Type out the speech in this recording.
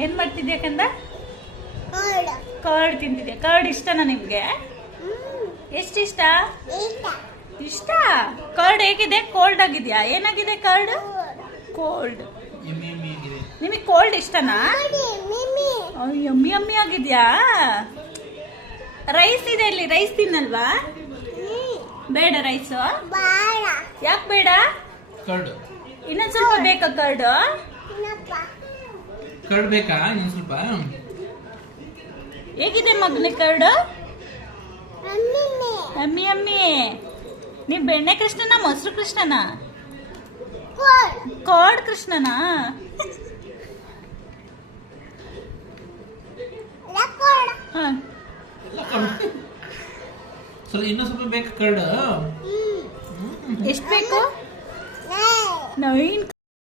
ಏನ್ ಮಾಡ್ತಿದ್ಯಾ ಕಂದ? ಕರ್ಡ್ ತಿಂತಿದ್ಯಾ? ಕರ್ಡ್ ಇಷ್ಟನಾ ನಿಮ್ಗೆ? ಎಷ್ಟು ಇಷ್ಟ? ಇಷ್ಟ. ಕರ್ಡ್ ಹೇಗಿದೆ? ಕೋಲ್ಡ್ ಆಗಿದ್ಯಾ? ಏನಾಗಿದೆ ಕರ್ಡ್? ಕೋಲ್ಡ್. ನಿಮಗೆ ಕೋಲ್ಡ್ ಇಷ್ಟನಾ? ಯಮ್ಮಿ ಯಮ್ಮಿ ಆಗಿದ್ಯಾ? ರೈಸ್ ಇದೆ ಇಲ್ಲಿ, ರೈಸ್ ತಿನ್ನಲ್ವಾ? ಬೇಡ ರೈಸು? ಯಾಕೆ ಬೇಡ? ಇನ್ನೊಂದ್ ಸ್ವಲ್ಪ ಬೇಕಾ ಕರ್ಡ್? ಕರ್ಡ್ ಬೇಕಾ ಇನ್ನೊಂದ್ ಸ್ವಲ್ಪ? ಹೇಗಿದೆ ಮಗನ ಕರ್ಡ್? ಅಮ್ಮಿ ಅಮ್ಮಿ. ನೀವ್ ಬೆಣ್ಣೆ ಕೃಷ್ಣನ ಮೊಸರು ಕೃಷ್ಣನ? ಕರ್ಡ್ ಕೃಷ್ಣನಾ? ಹ. ಇನ್ನೊಂದ್ ಸ್ವಲ್ಪ ಬೇಕಾ ಕರ್ಡ್? ಎಷ್ಟು ಬೇಕು? 9